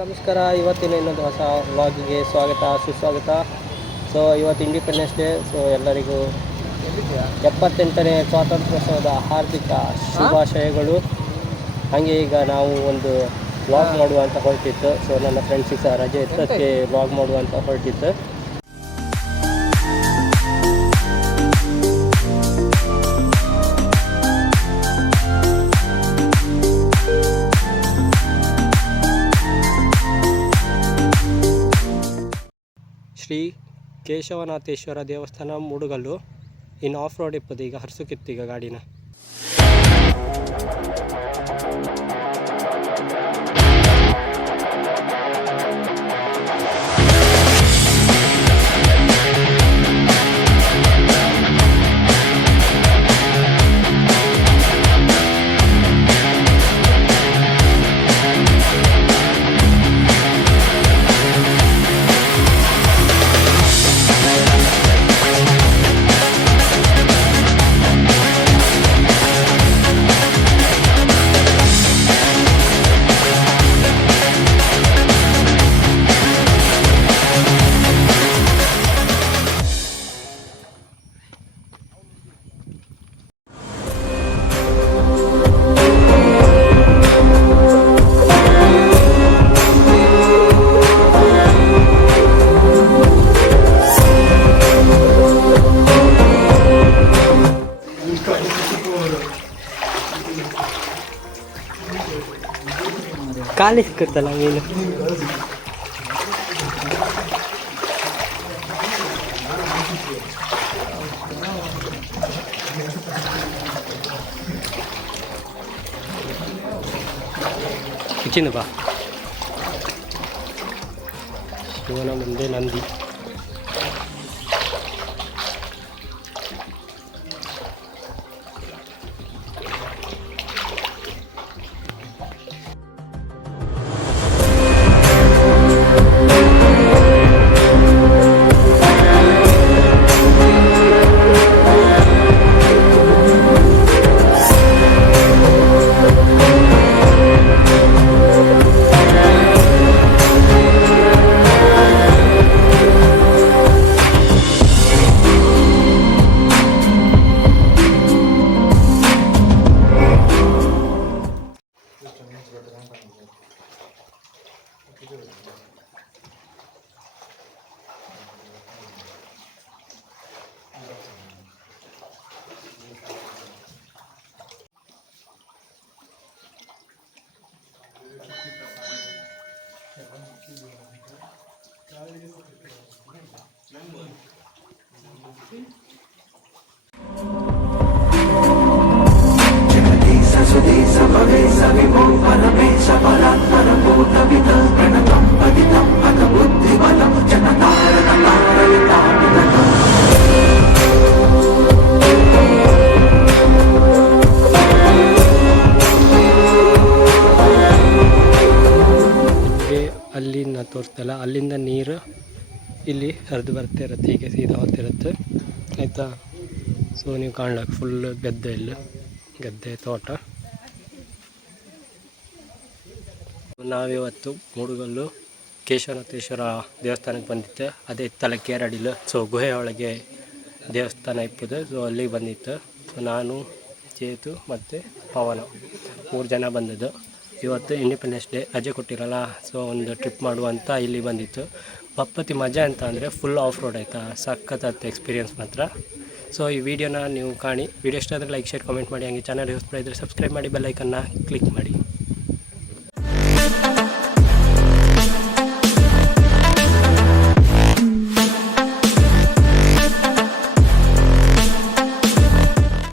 ನಮಸ್ಕಾರ. ಇವತ್ತಿನ ಇನ್ನೊಂದು ಹೊಸ ವ್ಲಾಗಿಗೆ ಸ್ವಾಗತ ಸುಸ್ವಾಗತ. ಸೊ ಇವತ್ತು ಇಂಡಿಪೆಂಡೆನ್ಸ್ ಡೇ. ಸೊ ಎಲ್ಲರಿಗೂ 78ನೇ ಸ್ವಾತಂತ್ರ್ಯೋತ್ಸವದ ಹಾರ್ದಿಕ ಶುಭಾಶಯಗಳು. ಹಾಗೆ ಈಗ ನಾವು ಒಂದು ವ್ಲಾಗ್ ಮಾಡುವ ಅಂತ ಹೊರಟಿತ್ತು. ಸೊ ನನ್ನ ಫ್ರೆಂಡ್ಸಿಗೆ ಸಹ ರಜೆ ಇತ್ತು, ಅದಕ್ಕೆ ವ್ಲಾಗ್ ಮಾಡುವ ಅಂತ ಹೊರಟಿತ್ತು. ಶ್ರೀ ಕೇಶವನಾಥೇಶ್ವರ ದೇವಸ್ಥಾನ ಮೂಡುಗಲ್ಲು. ಇನ್ನು ಆಫ್ ರೋಡ್ ಇಪ್ಪದು. ಈಗ ಹರ್ಸುಕಿತ್ತು ಈಗ ಗಾಡಿನ. ಖಾಲಿ ಸಿಕ್ಕುತ್ತಲ್ಲ ಮೀನು. ಕಿಚಿನ ಬಾ. ಶಿವನ ಮುಂದೆ ನಂದಿ. ಅಲ್ಲಿಂದ ತೋರಿಸ್ತಲ್ಲ, ಅಲ್ಲಿಂದ ನೀರು ಇಲ್ಲಿ ಹರಿದು ಬರ್ತಾ ಇರುತ್ತೆ, ಹೀಗೆ ಸೀದಾ ಹೋಗ್ತಿರುತ್ತೆ ಆಯಿತಾ. ಸೊ ನೀವು ಕಾಣ್ಲಕ್ಕೆ ಫುಲ್ ಗದ್ದೆ, ಇಲ್ಲಿ ಗದ್ದೆ ತೋಟ. ನಾವಿವತ್ತು ಮೂಡುಗಲ್ಲು ಕೇಶವನಾಥೇಶ್ವರ ದೇವಸ್ಥಾನಕ್ಕೆ ಬಂದಿತ್ತು. ಅದೇ ಇತ್ತಲ್ಲ ಕೇರಡಿಲು. ಸೊ ಗುಹೆ ಒಳಗೆ ದೇವಸ್ಥಾನ ಇಪ್ಪದು. ಸೊ ಅಲ್ಲಿಗೆ ಬಂದಿತ್ತು. ಸೊ ನಾನು, ಚೇತು ಮತ್ತು ಪವನ 3 ಜನ ಬಂದಿದ್ದು. ಇವತ್ತು ಇಂಡಿಪೆಂಡೆನ್ಸ್ ಡೇ, ರಜೆ ಕೊಟ್ಟಿರಲ್ಲ. ಸೊ ಒಂದು ಟ್ರಿಪ್ ಮಾಡುವಂತ ಇಲ್ಲಿ ಬಂದಿತ್ತು. ಪಪ್ಪತಿ ಮಜಾ ಅಂತ ಅಂದರೆ ಫುಲ್ ಆಫ್ ರೋಡ್ ಆಯಿತಾ. ಸಖತ್ತಾದ ಎಕ್ಸ್ಪೀರಿಯನ್ಸ್ ಮಾತ್ರ. ಸೊ ಈ ವಿಡಿಯೋನ ನೀವು ಕಾಣಿ. ವಿಡಿಯೋ ಇಷ್ಟ ಆದರೆ ಲೈಕ್, ಶೇರ್, ಕಾಮೆಂಟ್ ಮಾಡಿ. ಹಾಗೆ ಚಾನಲ್ ಯೂಸ್ ಮಾಡಿದರೆ ಸಬ್ಸ್ಕ್ರೈಬ್ ಮಾಡಿ, ಬೆಲ್ ಐಕನ್ನ ಕ್ಲಿಕ್ ಮಾಡಿ.